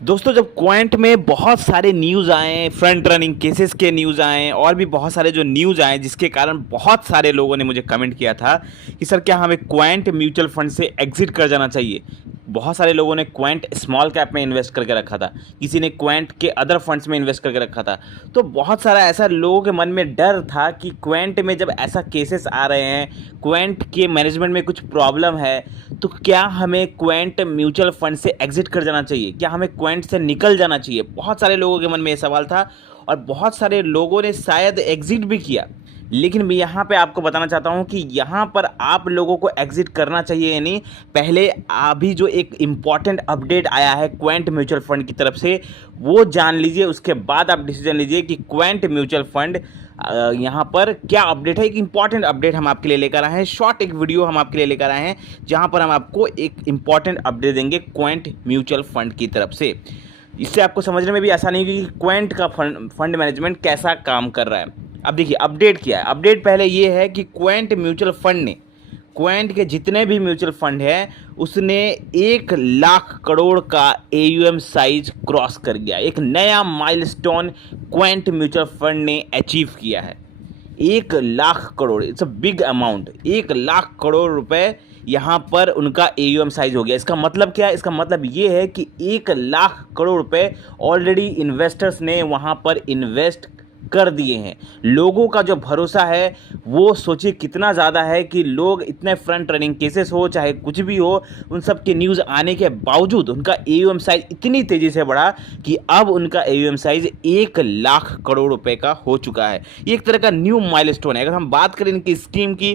दोस्तों जब क्वांट में बहुत सारे न्यूज़ आए, फ्रंट रनिंग केसेस के न्यूज़ आए और भी बहुत सारे जो न्यूज़ आए जिसके कारण बहुत सारे लोगों ने मुझे कमेंट किया था कि सर क्या हमें क्वांट म्यूचुअल फंड से एग्जिट कर जाना चाहिए। बहुत सारे लोगों ने क्वांट स्मॉल कैप में इन्वेस्ट करके रखा था, किसी ने क्वांट के अदर फंड्स में इन्वेस्ट करके रखा था। तो बहुत सारा ऐसा लोगों के मन में डर था कि क्वांट में जब ऐसा केसेस आ रहे हैं, क्वांट के मैनेजमेंट में कुछ प्रॉब्लम है, तो क्या हमें क्वांट म्यूचुअल फंड से एग्जिट कर जाना चाहिए, क्या हमें क्वांट से निकल जाना चाहिए। बहुत सारे लोगों के मन में ये सवाल था और बहुत सारे लोगों ने शायद एग्जिट भी किया। लेकिन मैं यहाँ पे आपको बताना चाहता हूँ कि यहाँ पर आप लोगों को एग्जिट करना चाहिए या नहीं। पहले अभी जो एक इम्पॉर्टेंट अपडेट आया है क्वांट म्यूचुअल फंड की तरफ से वो जान लीजिए, उसके बाद आप डिसीजन लीजिए कि क्वांट म्यूचुअल फंड यहाँ पर क्या अपडेट है। एक इम्पॉर्टेंट अपडेट हम आपके लिए लेकर आए हैं, शॉर्ट एक वीडियो हम आपके लिए लेकर आए हैं जहाँ पर हम आपको एक इम्पॉर्टेंट अपडेट देंगे क्वांट म्यूचुअल फंड की तरफ से। इससे आपको समझने में भी आसानी होगी कि क्वांट का फंड मैनेजमेंट कैसा काम कर रहा है। अब देखिए अपडेट क्या है। अपडेट पहले ये है कि क्वांट म्यूचुअल फंड ने, क्वांट के जितने भी म्यूचुअल फंड है उसने 1 लाख करोड़ का AUM साइज क्रॉस कर गया। एक नया माइलस्टोन क्वांट म्यूचुअल फंड ने अचीव किया है। 1 lakh crore, it's a big amount. 1 lakh crore रुपए यहाँ पर उनका AUM साइज हो गया। इसका मतलब क्या है? इसका मतलब ये है कि 1 लाख करोड़ रुपए ऑलरेडी इन्वेस्टर्स ने वहाँ पर इन्वेस्ट कर दिए हैं। लोगों का जो भरोसा है वो सोचिए कितना ज़्यादा है कि लोग इतने फ्रंट रनिंग केसेस हो चाहे कुछ भी हो, उन सब के न्यूज़ आने के बावजूद उनका AUM साइज इतनी तेज़ी से बढ़ा कि अब उनका AUM साइज 1 लाख करोड़ रुपए का हो चुका है। ये एक तरह का न्यू माइलस्टोन है। अगर हम बात करें इनकी स्कीम की,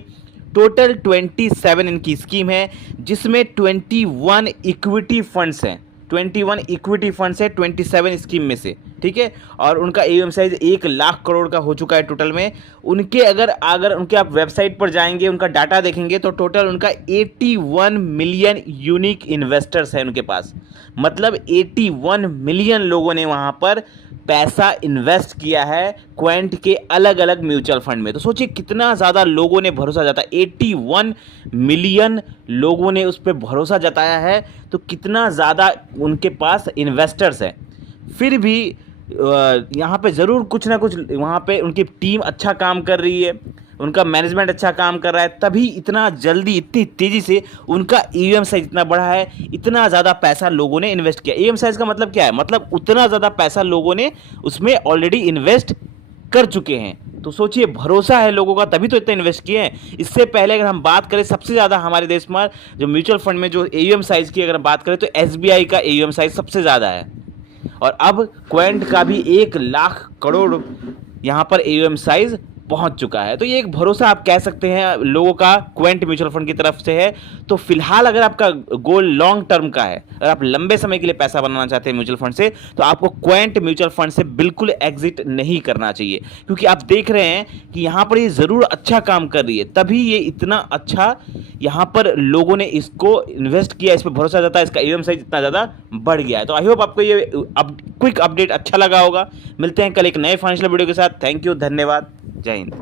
टोटल 27 इनकी स्कीम है जिसमें 21 इक्विटी फंड्स हैं। 21 इक्विटी फंड्स है 27 स्कीम में से, ठीक है। और उनका AUM साइज 1 लाख करोड़ का हो चुका है टोटल में। उनके अगर उनके आप वेबसाइट पर जाएंगे, उनका डाटा देखेंगे तो टोटल उनका 81 मिलियन यूनिक इन्वेस्टर्स हैं उनके पास। मतलब 81 मिलियन लोगों ने वहाँ पर पैसा इन्वेस्ट किया है क्वांट के अलग अलग म्यूचुअल फंड में। तो सोचिए कितना ज़्यादा लोगों ने भरोसा जताया। 81 मिलियन लोगों ने उस पर भरोसा जताया है, तो कितना ज़्यादा उनके पास इन्वेस्टर्स हैं। फिर भी यहाँ पे ज़रूर कुछ ना कुछ वहाँ पे उनकी टीम अच्छा काम कर रही है, उनका मैनेजमेंट अच्छा काम कर रहा है, तभी इतना जल्दी इतनी तेज़ी से उनका AUM साइज इतना बढ़ा है। इतना ज़्यादा पैसा लोगों ने इन्वेस्ट किया। AUM साइज का मतलब क्या है? मतलब उतना ज़्यादा पैसा लोगों ने उसमें ऑलरेडी इन्वेस्ट कर चुके हैं। तो सोचिए भरोसा है लोगों का तभी तो इतना इन्वेस्ट किए हैं। इससे पहले अगर हम बात करें सबसे ज़्यादा हमारे देश में जो म्यूचुअल फंड में जो AUM साइज की अगर बात करें तो SBI का AUM साइज सबसे ज़्यादा है। और अब क्वांट का भी 1 लाख करोड़ यहाँ पर AUM साइज पहुंच चुका है। तो ये एक भरोसा आप कह सकते हैं लोगों का क्वांट म्यूचुअल फंड की तरफ से है। तो फिलहाल अगर आपका गोल लॉन्ग टर्म का है, अगर आप लंबे समय के लिए पैसा बनाना चाहते हैं म्यूचुअल फंड से, तो आपको क्वांट म्यूचुअल फंड से बिल्कुल एग्जिट नहीं करना चाहिए। क्योंकि आप देख रहे हैं कि यहाँ पर ये ज़रूर अच्छा काम कर रही है, तभी ये इतना अच्छा यहाँ पर लोगों ने इसको इन्वेस्ट किया, इस पर भरोसा जाता है, इसका AUM साइज इतना ज़्यादा बढ़ गया है। तो आई होप आपको ये क्विक अपडेट अच्छा लगा होगा। मिलते हैं कल एक नए फाइनेंशियल वीडियो के साथ। थैंक यू, धन्यवाद, जय हिंद।